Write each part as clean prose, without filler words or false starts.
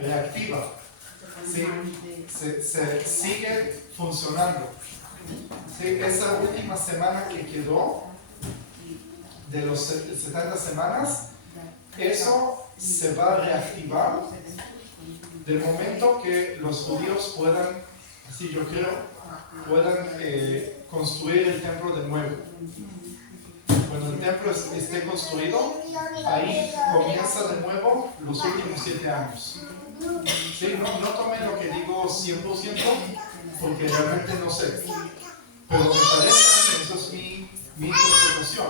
reactiva, ¿sí? Se sigue funcionando. ¿Sí? Esa última semana que quedó de los 70 semanas, eso se va a reactivar del momento que los judíos puedan, así yo creo, puedan construir el templo de nuevo. Cuando el templo esté construido, ahí comienza de nuevo los últimos 7 años. ¿Sí? No tomen lo que digo 100%, porque realmente no sé. Pero me parece, eso es mi interpretación,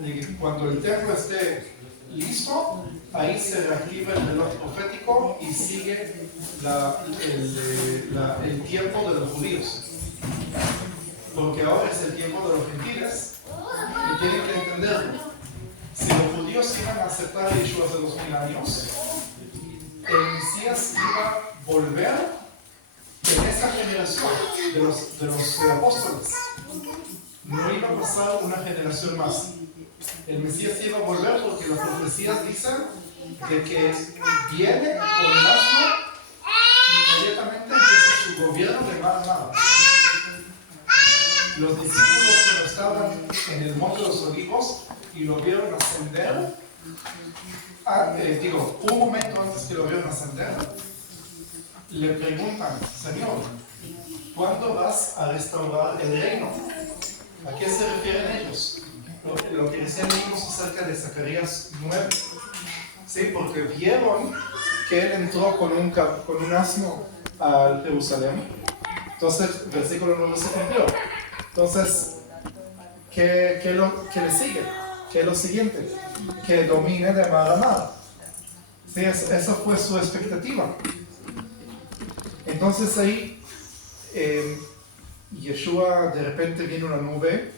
de que cuando el templo esté listo, ahí se reactiva el reloj profético y sigue el tiempo de los judíos. Porque ahora es el tiempo de los gentiles y tienen que entenderlo. Si los judíos iban a aceptar a Yeshua hace 2000 años, el Mesías iba a volver en esa generación de los apóstoles. No iba a pasar una generación más. El Mesías iba a volver porque las profecías dicen de que viene con el asno y inmediatamente empieza su gobierno de mar a mar. Los discípulos, cuando estaban en el Monte de los Olivos y lo vieron ascender, un momento antes que lo vieron ascender, le preguntan: Señor, ¿cuándo vas a restaurar el reino? ¿A qué se refieren ellos? Lo que recién leímos acerca de Zacarías 9. Sí, porque vieron que él entró con un asno a Jerusalén. Entonces, versículo 9 se cumplió. Entonces, ¿qué le sigue? ¿Qué es lo siguiente? Que domine de mar a mar. Sí, esa fue su expectativa. Entonces ahí, Yeshua, de repente viene una nube,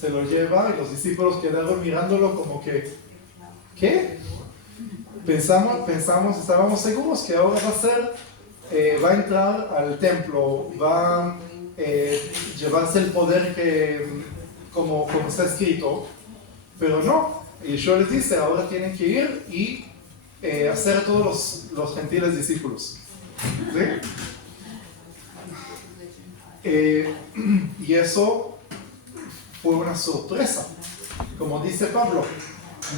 se lo lleva y los discípulos quedaron mirándolo como que, ¿qué? Pensamos, estábamos seguros que ahora va a entrar al templo, va a llevarse el poder como está escrito, pero no. Yeshua les dice: ahora tienen que ir y hacer a todos los gentiles discípulos. ¿Sí? Y eso fue una sorpresa. Como dice Pablo,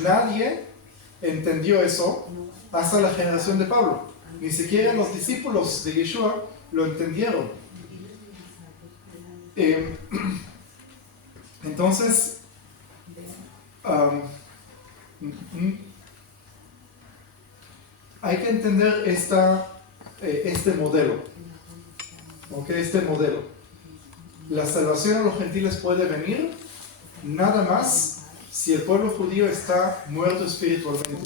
nadie entendió eso hasta la generación de Pablo. Ni siquiera los discípulos de Yeshua lo entendieron. Entonces, hay que entender este modelo. ¿Okay? Este modelo. La salvación a los gentiles puede venir nada más si el pueblo judío está muerto espiritualmente.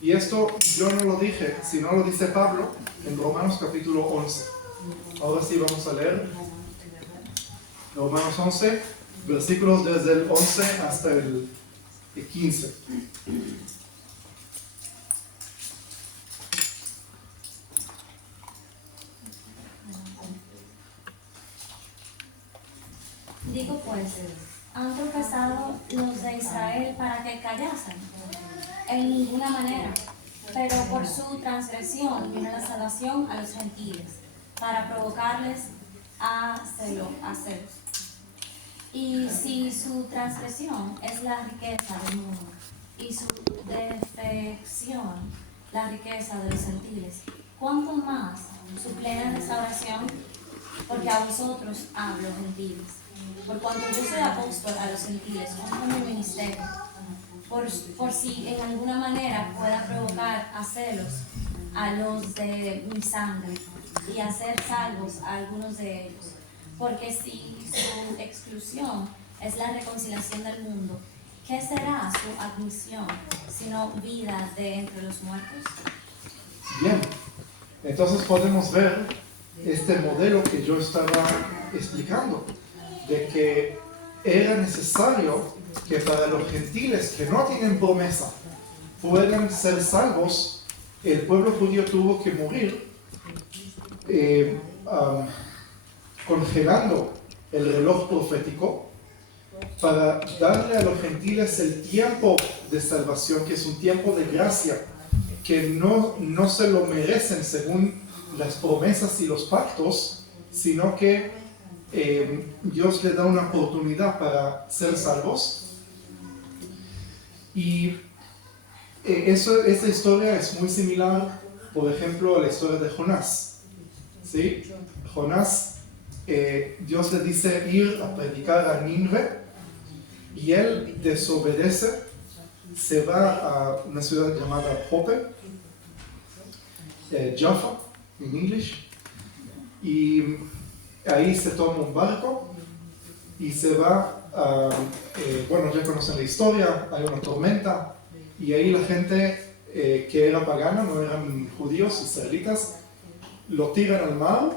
Y esto yo no lo dije, sino lo dice Pablo en Romanos capítulo 11. Ahora sí vamos a leer Romanos 11, versículos desde el 11 hasta el 15. Digo pues, ¿han tropezado los de Israel para que callasen? En ninguna manera, pero por su transgresión vino la salvación a los gentiles, para provocarles a celos. Y si su transgresión es la riqueza del mundo, y su defección la riqueza de los gentiles, ¿cuánto más su plena restauración? Porque a vosotros hablo, gentiles. Por cuanto yo soy apóstol a los gentiles, con mi ministerio, por si en alguna manera pueda provocar a celos a los de mi sangre y hacer salvos a algunos de ellos. Porque si su exclusión es la reconciliación del mundo, ¿qué será su admisión sino vida de entre los muertos? Bien, entonces podemos ver este modelo que yo estaba explicando, de que era necesario que para los gentiles que no tienen promesa puedan ser salvos, el pueblo judío tuvo que morir congelando el reloj profético para darle a los gentiles el tiempo de salvación, que es un tiempo de gracia que no se lo merecen según las promesas y los pactos, sino que Dios les da una oportunidad para ser salvos. Y esta historia es muy similar, por ejemplo, a la historia de Jonás. ¿Sí? Jonás, Dios le dice ir a predicar a Nínive y él desobedece, se va a una ciudad llamada Jope, Jaffa en inglés, y ahí se toma un barco y se va a, bueno, ya conocen la historia, hay una tormenta y ahí la gente que era pagana, no eran judíos, israelitas, lo tiran al mar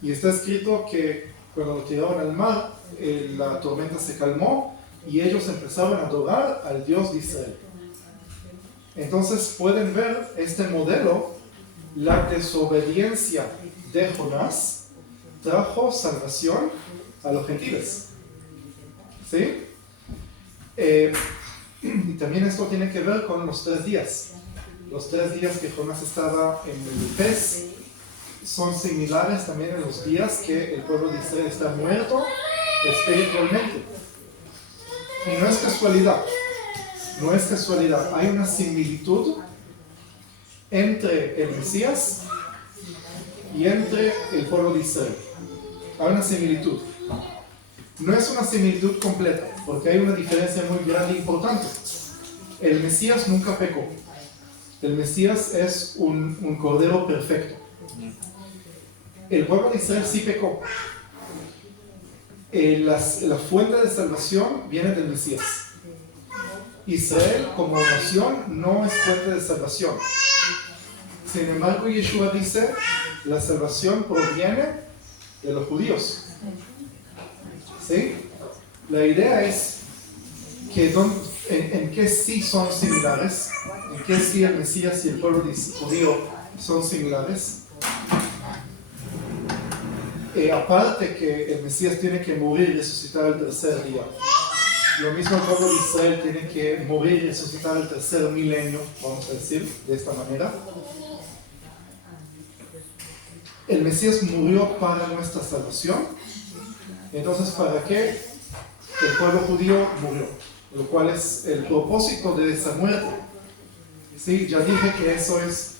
y está escrito que cuando lo tiraron al mar la tormenta se calmó y ellos empezaron a adorar al Dios de Israel. Entonces pueden ver este modelo, la desobediencia de Jonás trajo salvación a los gentiles. ¿Sí? Y también esto tiene que ver con los 3 días. Los 3 días que Jonás estaba en el pez son similares también a los días que el pueblo de Israel está muerto espiritualmente. Y no es casualidad. No es casualidad. Hay una similitud entre el Mesías y entre el pueblo de Israel. Hay una similitud. No es una similitud completa, porque hay una diferencia muy grande e importante. El Mesías nunca pecó. El Mesías es un cordero perfecto. El pueblo de Israel sí pecó. La fuente de salvación viene del Mesías. Israel como nación no es fuente de salvación. Sin embargo, Yeshua dice, la salvación proviene de los judíos. ¿Sí? La idea es que en qué sí son similares, en qué sí el Mesías y el pueblo judío son similares. Aparte que el Mesías tiene que morir y resucitar el tercer día. Lo mismo el pueblo de Israel tiene que morir y resucitar el tercer milenio, vamos a decir, de esta manera. El Mesías murió para nuestra salvación. Entonces, ¿para qué el pueblo judío murió? Lo cual es el propósito de esa muerte. Sí, ya dije que eso es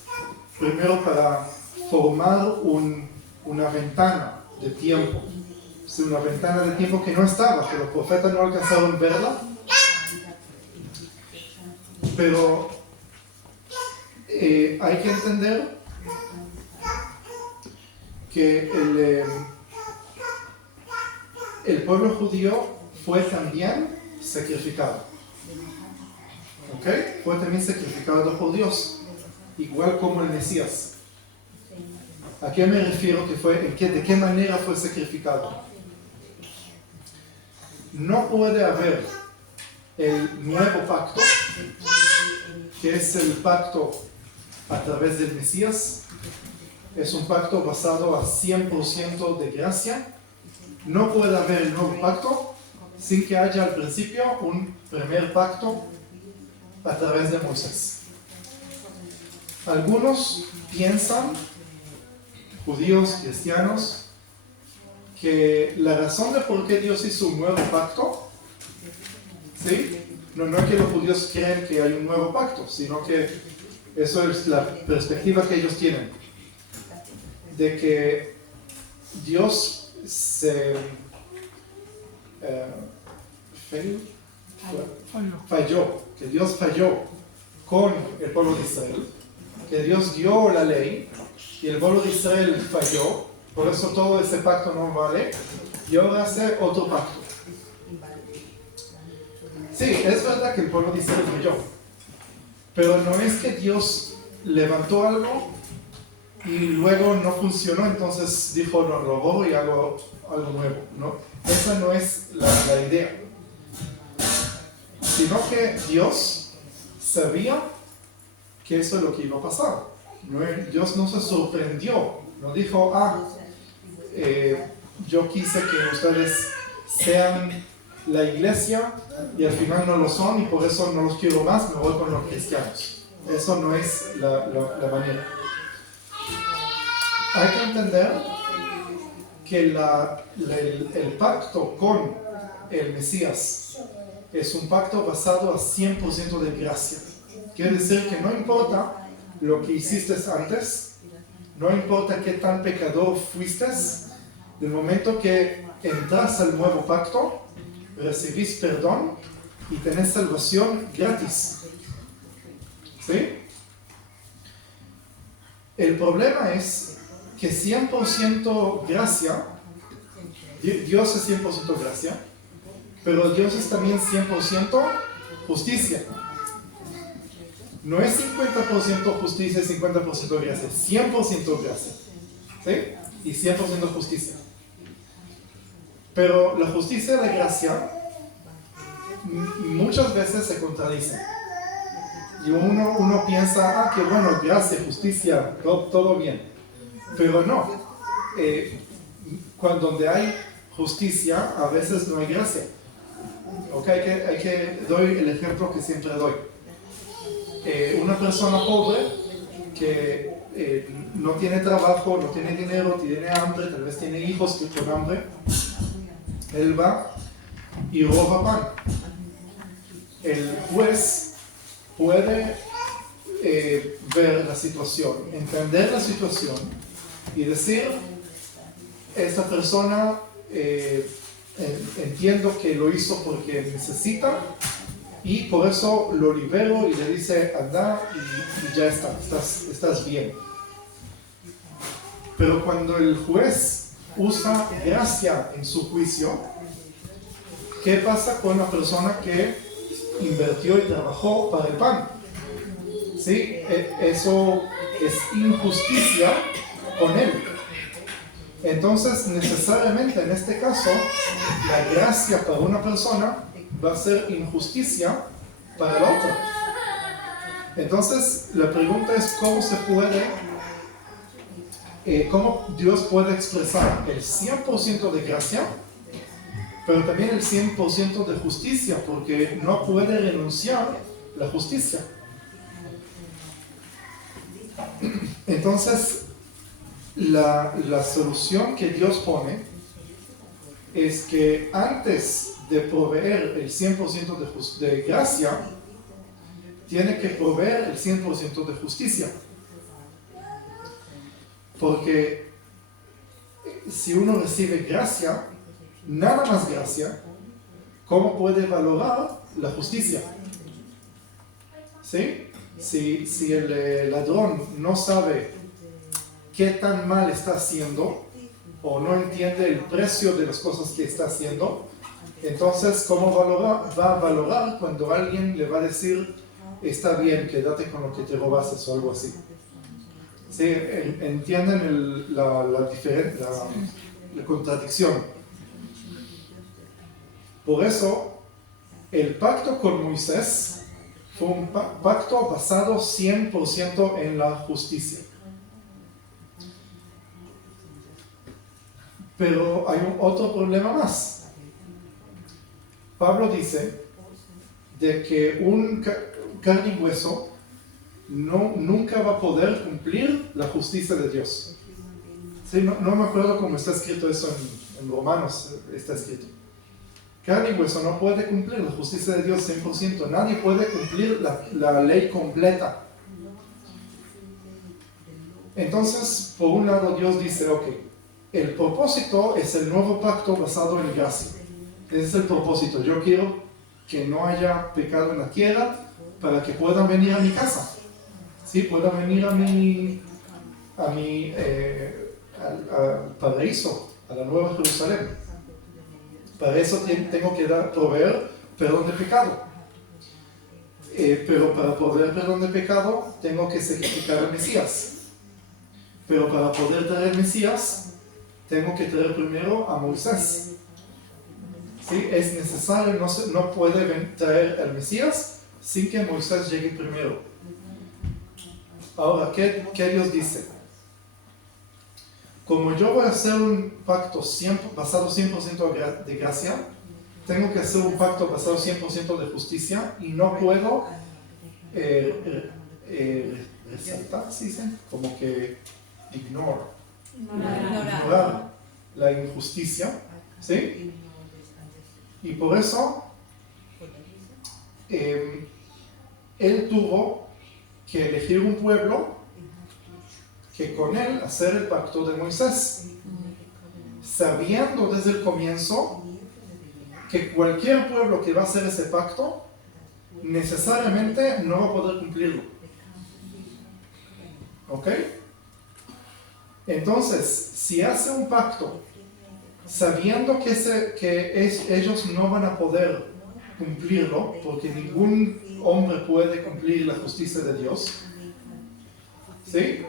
primero para formar una ventana de tiempo. Sí, una ventana de tiempo que no estaba, que los profetas no alcanzaron a verla. Pero hay que entender que el pueblo judío fue también sacrificado. ¿Ok? Fue también sacrificado por Dios, igual como el Mesías. ¿A qué me refiero que fue? ¿De qué manera fue sacrificado? No puede haber el nuevo pacto, que es el pacto a través del Mesías. Es un pacto basado a 100% de gracia. No puede haber el nuevo pacto sin que haya al principio un primer pacto a través de Moisés. Algunos piensan, judíos, cristianos, que la razón de por qué Dios hizo un nuevo pacto, ¿sí? No es que los judíos creen que hay un nuevo pacto, sino que eso es la perspectiva que ellos tienen, de que Dios falló, que Dios falló con el pueblo de Israel, que Dios dio la ley y el pueblo de Israel falló, por eso todo ese pacto no vale y ahora hace otro pacto. Sí, es verdad que el pueblo de Israel falló, pero no es que Dios levantó algo y luego no funcionó, entonces dijo, no, lo borro y hago algo nuevo, ¿no? Esa no es la idea. Sino que Dios sabía que eso es lo que iba a pasar. Dios no se sorprendió, no dijo, yo quise que ustedes sean la iglesia y al final no lo son y por eso no los quiero más, me voy con los cristianos. Eso no es la manera. Hay que entender que el pacto con el Mesías es un pacto basado a 100% de gracia. Quiere decir que no importa lo que hiciste antes, no importa qué tan pecador fuiste, del momento que entras al nuevo pacto, recibís perdón y tenés salvación gratis. ¿Sí? El problema es que 100% gracia, Dios es 100% gracia, pero Dios es también 100% justicia. No es 50% justicia y 50% gracia, 100% gracia. ¿Sí? Y 100% justicia. Pero la justicia y la gracia muchas veces se contradicen. Y uno piensa, que bueno, gracia, justicia, todo bien. Pero no. Donde hay justicia, a veces no hay gracia. Doy el ejemplo que siempre doy. Una persona pobre que no tiene trabajo, no tiene dinero, tiene hambre, tal vez tiene hijos con hambre, él va y roba pan. El juez puede ver la situación, entender la situación y decir, esta persona entiendo que lo hizo porque necesita y por eso lo libero y le dice, anda y ya estás bien. Pero cuando el juez usa gracia en su juicio, ¿qué pasa con la persona que invirtió y trabajó para el pan? ¿Sí? Eso es injusticia con él. Entonces, necesariamente en este caso, la gracia para una persona va a ser injusticia para la otra. Entonces, la pregunta es cómo Dios puede expresar el 100% de gracia, pero también el 100% de justicia, porque no puede renunciar la justicia. Entonces, la solución que Dios pone es que antes de proveer el 100% de gracia, tiene que proveer el 100% de justicia. Porque si uno recibe gracia, nada más gracia, ¿cómo puede valorar la justicia? ¿Sí? Si el ladrón no sabe qué tan mal está haciendo o no entiende el precio de las cosas que está haciendo, entonces ¿cómo va a valorar cuando alguien le va a decir está bien, quédate con lo que te robaste o algo así? ¿Sí? ¿Entienden la contradicción? Por eso el pacto con Moisés fue un pacto basado 100% en la justicia. Pero hay otro problema más. Pablo dice de que un carne y hueso nunca va a poder cumplir la justicia de Dios. Sí, no me acuerdo cómo está escrito eso en Romanos, está escrito. Carne y hueso no puede cumplir la justicia de Dios 100%. Nadie puede cumplir la ley completa. Entonces, por un lado, Dios dice, el propósito es el nuevo pacto basado en gracia. Ese es el propósito. Yo quiero que no haya pecado en la tierra para que puedan venir a mi casa. ¿Sí? Puedan venir al paraíso, a la Nueva Jerusalén. Para eso tengo que proveer perdón de pecado. Pero para proveer perdón de pecado, tengo que sacrificar al Mesías. Pero para poder traer al Mesías, tengo que traer primero a Moisés. ¿Sí? Es necesario, no puede traer al Mesías sin que Moisés llegue primero. Ahora, ¿qué Dios dice? Como yo voy a hacer un pacto basado 100% de gracia, tengo que hacer un pacto basado 100% de justicia y no puedo resaltar, ¿sí dice? Como que Ignorar. ignorar la injusticia, ¿sí? Y por eso él tuvo que elegir un pueblo que con él hacer el pacto de Moisés, sabiendo desde el comienzo que cualquier pueblo que va a hacer ese pacto necesariamente no va a poder cumplirlo. ¿Ok? Entonces, si hace un pacto sabiendo que ellos no van a poder cumplirlo, porque ningún hombre puede cumplir la justicia de Dios, ¿sí?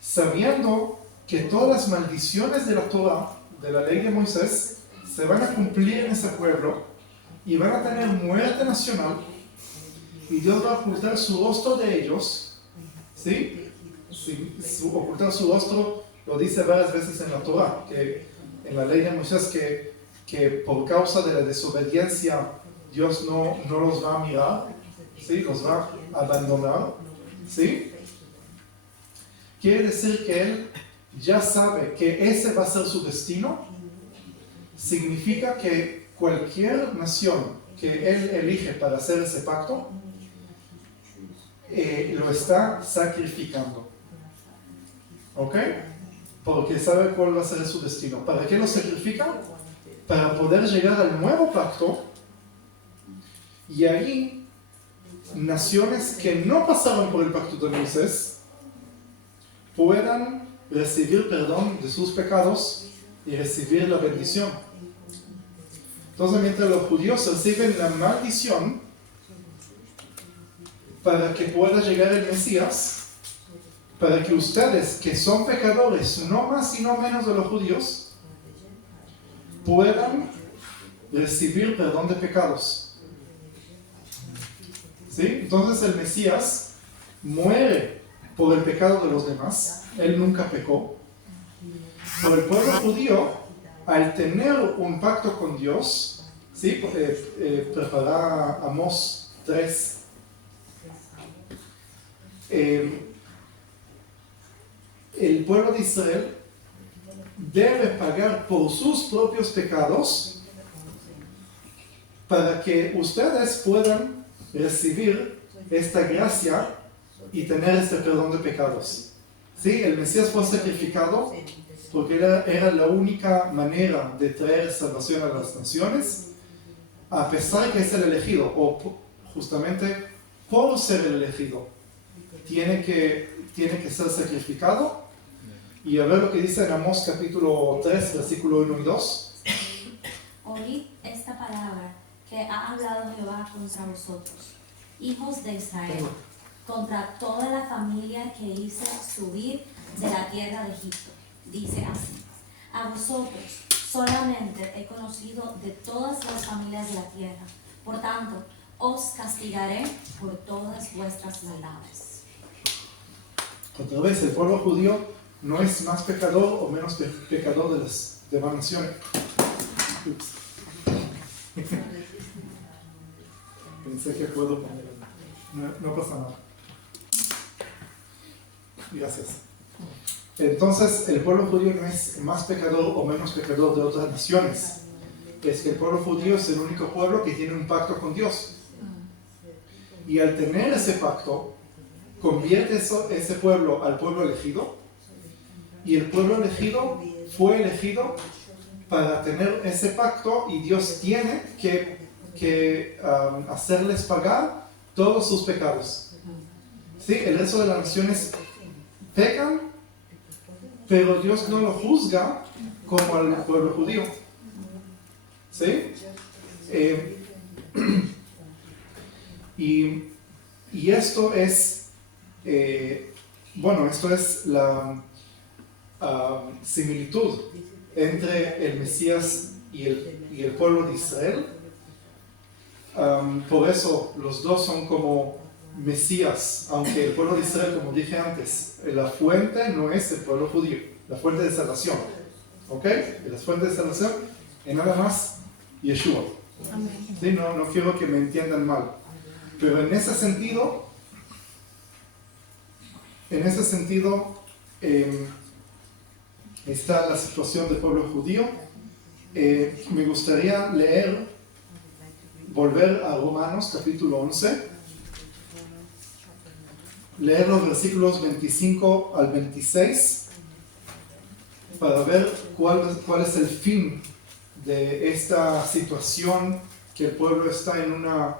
Sabiendo que todas las maldiciones de la Torah, de la ley de Moisés, se van a cumplir en ese pueblo y van a tener muerte nacional, y Dios va a ocultar su rostro de ellos, ¿sí? Ocultar su rostro lo dice varias veces en la Torah, que en la ley de Moisés, que por causa de la desobediencia Dios no los va a mirar, ¿sí? Los va a abandonar, ¿sí? Quiere decir que Él ya sabe que ese va a ser su destino. Significa que cualquier nación que Él elige para hacer ese pacto, lo está sacrificando. ¿Ok? Porque sabe cuál va a ser su destino. ¿Para qué lo sacrifica? Para poder llegar al nuevo pacto, y ahí naciones que no pasaron por el pacto de Moisés puedan recibir perdón de sus pecados y recibir la bendición. Entonces, mientras los judíos reciben la maldición para que pueda llegar el Mesías, para que ustedes, que son pecadores, no más y no menos de los judíos, puedan recibir perdón de pecados. ¿Sí? Entonces el Mesías muere por el pecado de los demás. Él nunca pecó. Pero el pueblo judío, al tener un pacto con Dios, ¿sí? Prepara Amós 3. El pueblo de Israel debe pagar por sus propios pecados para que ustedes puedan recibir esta gracia y tener este perdón de pecados. ¿Sí? El Mesías fue sacrificado porque era la única manera de traer salvación a las naciones, a pesar que es el elegido, o justamente por ser el elegido, tiene que ser sacrificado. Y a ver lo que dice en Amós capítulo 3, versículo 1 y 2. Oíd esta palabra que ha hablado Jehová contra vosotros, hijos de Israel, contra toda la familia que hice subir de la tierra de Egipto. Dice así: a vosotros solamente he conocido de todas las familias de la tierra, por tanto os castigaré por todas vuestras maldades. Otra vez, el pueblo judío no es más pecador o menos pecador de las demás naciones. Pensé que puedo poner. No pasa nada. Gracias. Entonces, el pueblo judío no es más pecador o menos pecador de otras naciones. Es que el pueblo judío es el único pueblo que tiene un pacto con Dios. Y al tener ese pacto, convierte ese pueblo al pueblo elegido. Y el pueblo elegido fue elegido para tener ese pacto, y Dios tiene que hacerles pagar todos sus pecados. ¿Sí? El resto de las naciones pecan, pero Dios no lo juzga como al pueblo judío. ¿Sí? Y esto es, esto es la similitud entre el Mesías y el pueblo de Israel. Por eso los dos son como Mesías, aunque el pueblo de Israel, como dije antes, la fuente no es el pueblo judío, la fuente de salvación. ¿Ok? La fuente de salvación es nada más Yeshua. ¿Sí? No quiero que me entiendan mal. Pero en ese sentido, en ese sentido está la situación del pueblo judío. Me gustaría volver a Romanos capítulo 11, leer los versículos 25 al 26 para ver cuál es el fin de esta situación que el pueblo está en una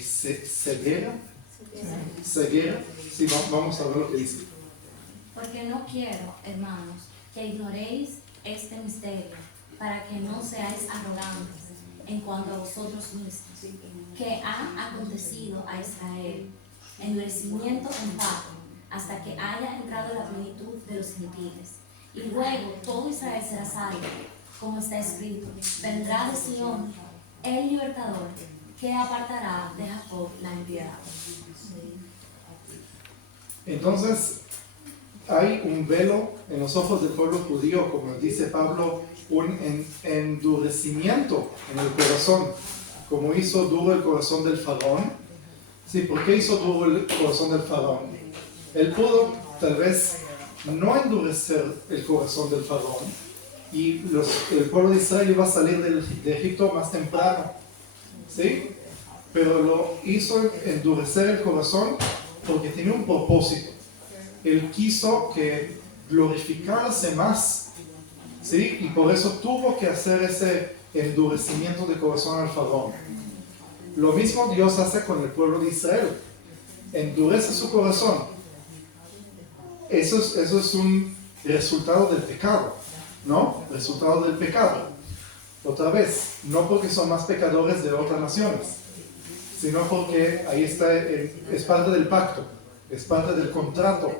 ceguera. Sí, vamos a ver lo que dice. Porque no quiero, hermanos, que ignoréis este misterio, para que no seáis arrogantes en cuanto a vosotros mismos, que ha acontecido a Israel endurecimiento en parte, hasta que haya entrado la plenitud de los gentiles. Y luego todo Israel será salvo, como está escrito: vendrá de Sion el libertador, que apartará de Jacob la impiedad. Entonces, hay un velo en los ojos del pueblo judío, como dice Pablo, un endurecimiento en el corazón, como hizo duro el corazón del faraón. Sí, ¿por qué hizo duro el corazón del faraón? Él pudo tal vez no endurecer el corazón del faraón, y el pueblo de Israel iba a salir de Egipto más temprano, ¿sí? Pero lo hizo endurecer el corazón porque tenía un propósito. Él quiso que glorificase más, ¿sí? Y por eso tuvo que hacer ese endurecimiento de corazón al faraón. Lo mismo Dios hace con el pueblo de Israel. Endurece su corazón. Eso es un resultado del pecado, ¿no? Resultado del pecado. Otra vez, no porque son más pecadores de otras naciones, sino porque ahí está, es parte del pacto, es parte del contrato.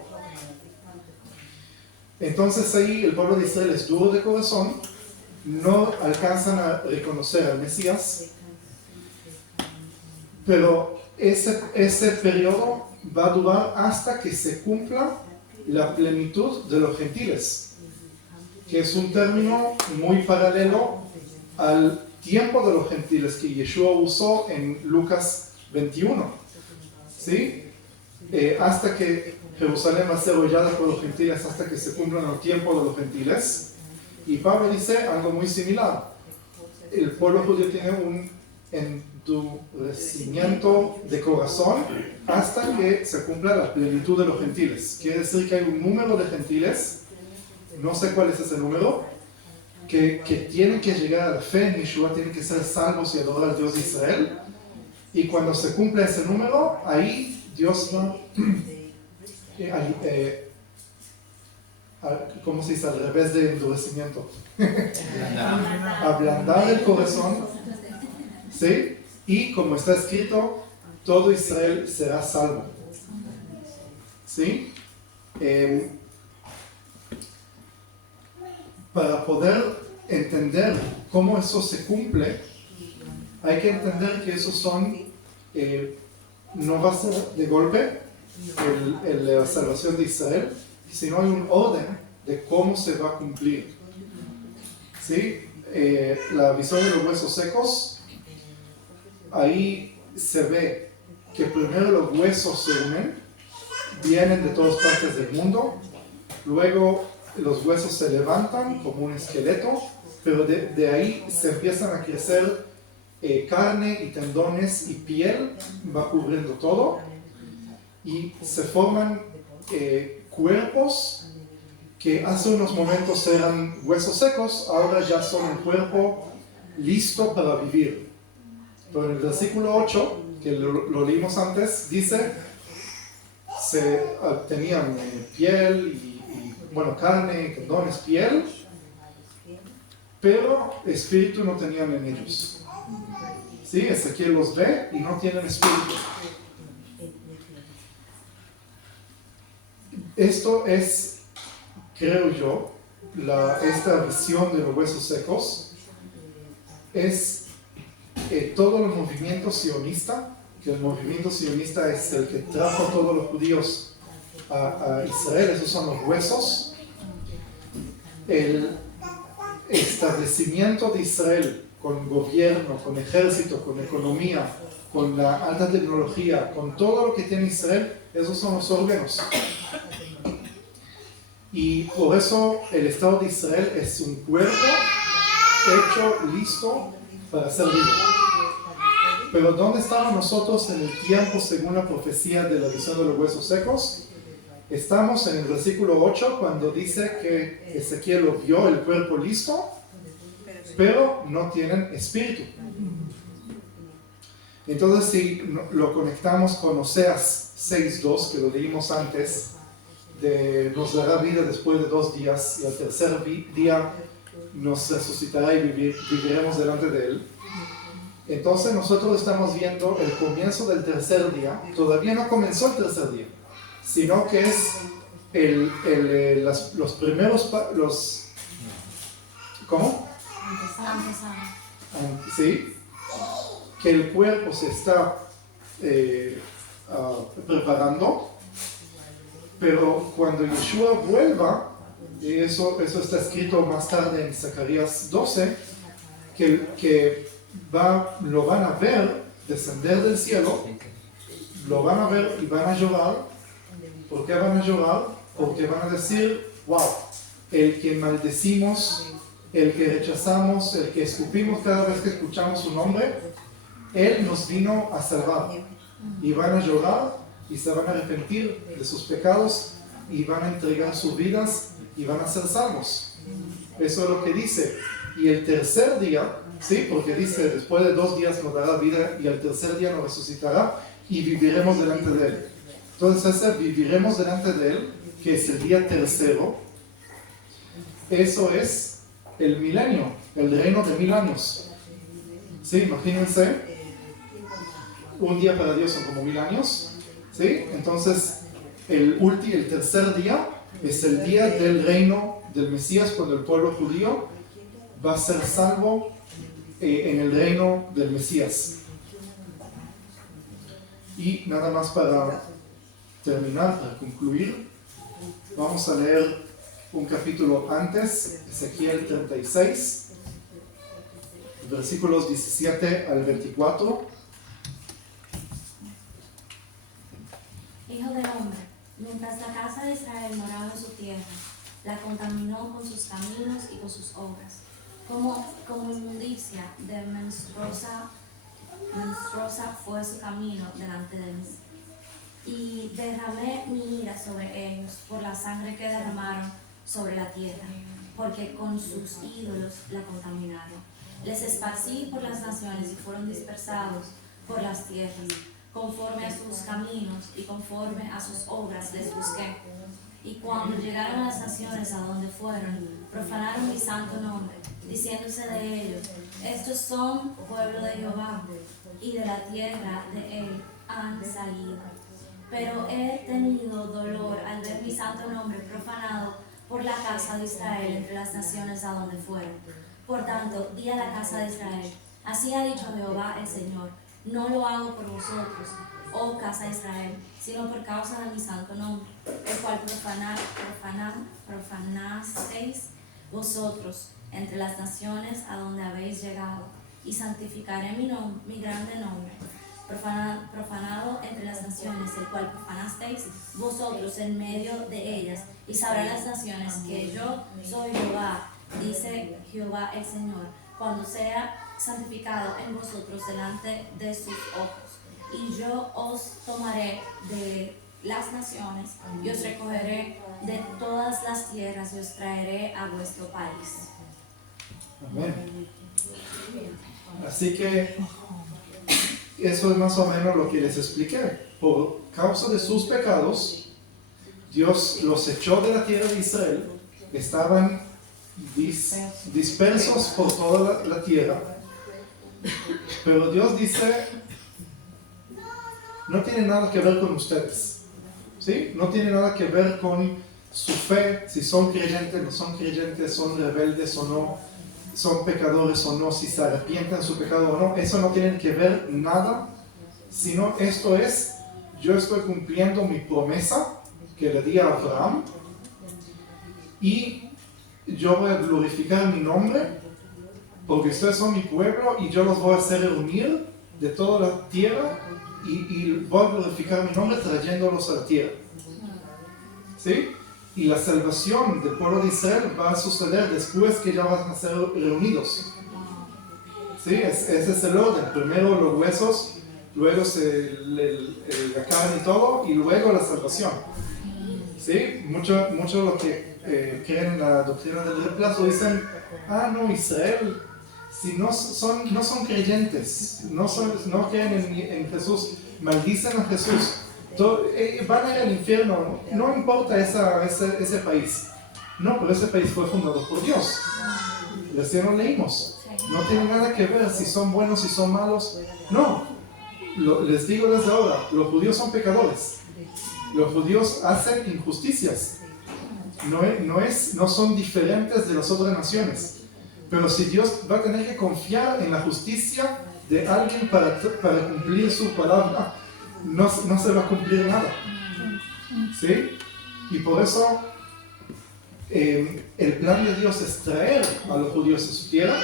Entonces ahí el pueblo de Israel es duro de corazón, no alcanzan a reconocer al Mesías, pero ese periodo va a durar hasta que se cumpla la plenitud de los gentiles, que es un término muy paralelo al tiempo de los gentiles que Yeshua usó en Lucas 21, ¿sí? Hasta que Jerusalén va a ser hollada por los gentiles, hasta que se cumplan el tiempo de los gentiles. Y Pablo dice algo muy similar. El pueblo judío tiene un endurecimiento de corazón hasta que se cumpla la plenitud de los gentiles. Quiere decir que hay un número de gentiles, no sé cuál es ese número, que tienen que llegar a la fe en Yeshua, tienen que ser salvos y adorar al Dios de Israel. Y cuando se cumple ese número, ahí Dios va ¿cómo se dice? Al revés de endurecimiento. Ablandar el corazón, ¿sí? Y como está escrito, todo Israel será salvo, ¿sí? Para poder entender cómo eso se cumple, hay que entender que esos son, no va a ser de golpe la salvación de Israel, sino hay un orden de cómo se va a cumplir, ¿sí? La visión de los huesos secos, ahí se ve que primero los huesos se unen, vienen de todas partes del mundo, luego los huesos se levantan como un esqueleto, pero de ahí se empiezan a crecer carne y tendones y piel, va cubriendo todo, y se forman cuerpos que hace unos momentos eran huesos secos, ahora ya son un cuerpo listo para vivir. Pero en el versículo 8, que lo leímos antes, dice, tenían piel y carne, tendones, piel, pero espíritu no tenían en ellos. ¿Sí? Ezequiel los ve y no tienen espíritu. Esto es, creo yo, esta visión de los huesos secos, es todo el movimiento sionista, que el movimiento sionista es el que trajo a todos los judíos a Israel, esos son los huesos. El establecimiento de Israel con gobierno, con ejército, con economía, con la alta tecnología, con todo lo que tiene Israel, esos son los órganos. Y por eso el Estado de Israel es un cuerpo hecho, listo para ser vivo. Pero ¿dónde estamos nosotros en el tiempo según la profecía de la visión de los huesos secos? Estamos en el versículo 8 cuando dice que Ezequiel lo vio el cuerpo listo, pero no tienen espíritu. Entonces si lo conectamos con Oseas 6.2, que lo leímos antes, nos dará vida después de 2 días y al tercer día nos resucitará y viviremos delante de él. Entonces nosotros estamos viendo el comienzo del tercer día. Todavía no comenzó el tercer día, sino que es los primeros ¿cómo? Sí, que el cuerpo se está preparando, pero cuando Yeshua vuelva, y eso está escrito más tarde en Zacarías 12, que lo van a ver descender del cielo, lo van a ver y van a llorar. ¿Por qué van a llorar? Porque van a decir, wow, el que maldecimos, el que rechazamos, el que escupimos cada vez que escuchamos su nombre, Él nos vino a salvar. Y van a llorar y se van a arrepentir de sus pecados y van a entregar sus vidas y van a ser salvos. Eso es lo que dice. Y el tercer día, sí, porque dice, después de 2 días nos dará vida y al tercer día nos resucitará y viviremos delante de Él. Entonces ese viviremos delante de Él, que es el día tercero, eso es el milenio, el reino de 1000 años. Sí, imagínense, un día para Dios son como 1000 años. ¿Sí? Entonces el tercer día es el día del reino del Mesías, cuando el pueblo judío va a ser salvo en el reino del Mesías. Y nada más para terminar, para concluir, vamos a leer un capítulo antes, Ezequiel 36, versículos 17 al 24. Hijo del hombre, mientras la casa de Israel moraba en su tierra, la contaminó con sus caminos y con sus obras, como inmundicia de menstruosa fue su camino delante de mí. Y derramé mi ira sobre ellos por la sangre que derramaron sobre la tierra, porque con sus ídolos la contaminaron. Les esparcí por las naciones y fueron dispersados por las tierras. Conforme a sus caminos y conforme a sus obras les busqué. Y cuando llegaron a las naciones a donde fueron, profanaron mi santo nombre, diciéndose de ellos, estos son pueblo de Jehová, y de la tierra de él han salido. Pero he tenido dolor al ver mi santo nombre profanado por la casa de Israel entre las naciones a donde fueron. Por tanto, di a la casa de Israel, así ha dicho Jehová el Señor, no lo hago por vosotros, oh casa de Israel, sino por causa de mi santo nombre, el cual profanasteis vosotros entre las naciones a donde habéis llegado, y santificaré mi grande nombre, profanado entre las naciones, el cual profanasteis vosotros en medio de ellas, y sabrán las naciones que yo soy Jehová, dice Jehová el Señor, cuando sea santificado en vosotros delante de sus ojos. Y yo os tomaré de las naciones y os recogeré de todas las tierras y os traeré a vuestro país. Amén. Así que eso es más o menos lo que les expliqué. Por causa de sus pecados, Dios los echó de la tierra de Israel. Estaban dispersos por toda la tierra. Pero Dios dice, no tiene nada que ver con ustedes, ¿sí? No tiene nada que ver con su fe, si son creyentes, no son creyentes, son rebeldes o no, son pecadores o no, si se arrepienten de su pecado o no. Eso no tiene que ver nada, sino esto es, yo estoy cumpliendo mi promesa que le di a Abraham y yo voy a glorificar mi nombre porque ustedes son mi pueblo y yo los voy a hacer reunir de toda la tierra y voy a glorificar mi nombre trayéndolos a la tierra. ¿Sí? Y la salvación del pueblo de Israel va a suceder después que ya van a ser reunidos. ¿Sí? Ese es el orden. Primero los huesos, luego la carne y todo, y luego la salvación. ¿Sí? Muchos de los que creen en la doctrina del reemplazo dicen, no, Israel, si no son creyentes, no creen en Jesús, maldicen a Jesús, van a ir al infierno, no importa ese país. No, pero ese país fue fundado por Dios. Recién lo leímos. No tiene nada que ver si son buenos, si son malos. No, les digo desde ahora, los judíos son pecadores. Los judíos hacen injusticias. No son diferentes de las otras naciones. Pero si Dios va a tener que confiar en la justicia de alguien para cumplir su palabra, no se va a cumplir nada. ¿Sí? Y por eso el plan de Dios es traer a los judíos a su tierra.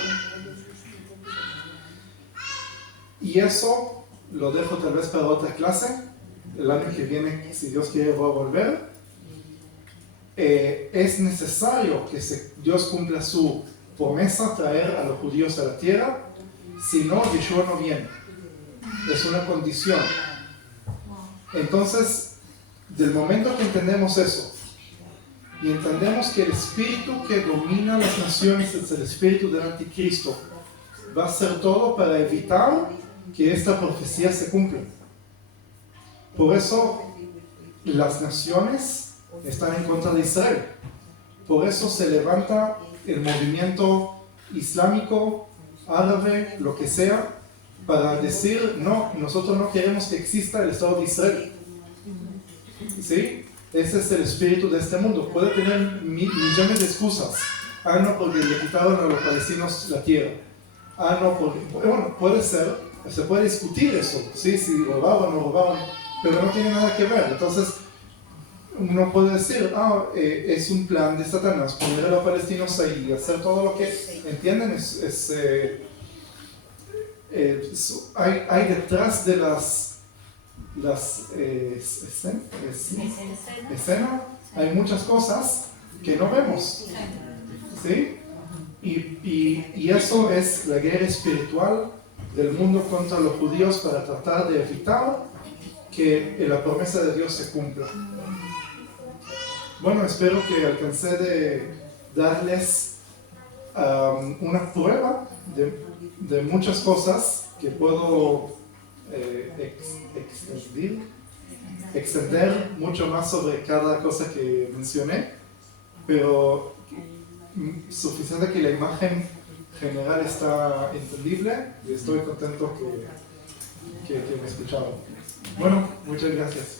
Y eso lo dejo tal vez para otra clase. El año que viene, si Dios quiere, voy a volver. Es necesario que Dios cumpla su promesa, traer a los judíos a la tierra. Si no, Yeshua no viene. Es una condición. Entonces, del momento que entendemos eso, y entendemos que el espíritu que domina las naciones es el espíritu del anticristo, va a hacer todo para evitar que esta profecía se cumpla. Por eso las naciones están en contra de Israel. Por eso se levanta el movimiento islámico, árabe, lo que sea, para decir, no, nosotros no queremos que exista el Estado de Israel. ¿Sí? Ese es el espíritu de este mundo. Puede tener millones de excusas. No, porque le quitaron a los palestinos la tierra. No, porque... Bueno, puede ser, se puede discutir eso, ¿sí? Si robaban o no robaban, pero no tiene nada que ver. Entonces, uno puede decir, es un plan de Satanás poner a los palestinos ahí y hacer todo lo que entienden. Hay detrás de las escenas, hay muchas cosas que no vemos, ¿sí? Y eso es la guerra espiritual del mundo contra los judíos para tratar de evitar que la promesa de Dios se cumpla. Bueno, espero que alcancé de darles una prueba de muchas cosas que puedo extender mucho más sobre cada cosa que mencioné, pero suficiente que la imagen general está entendible y estoy contento que me escucharon. Bueno, muchas gracias.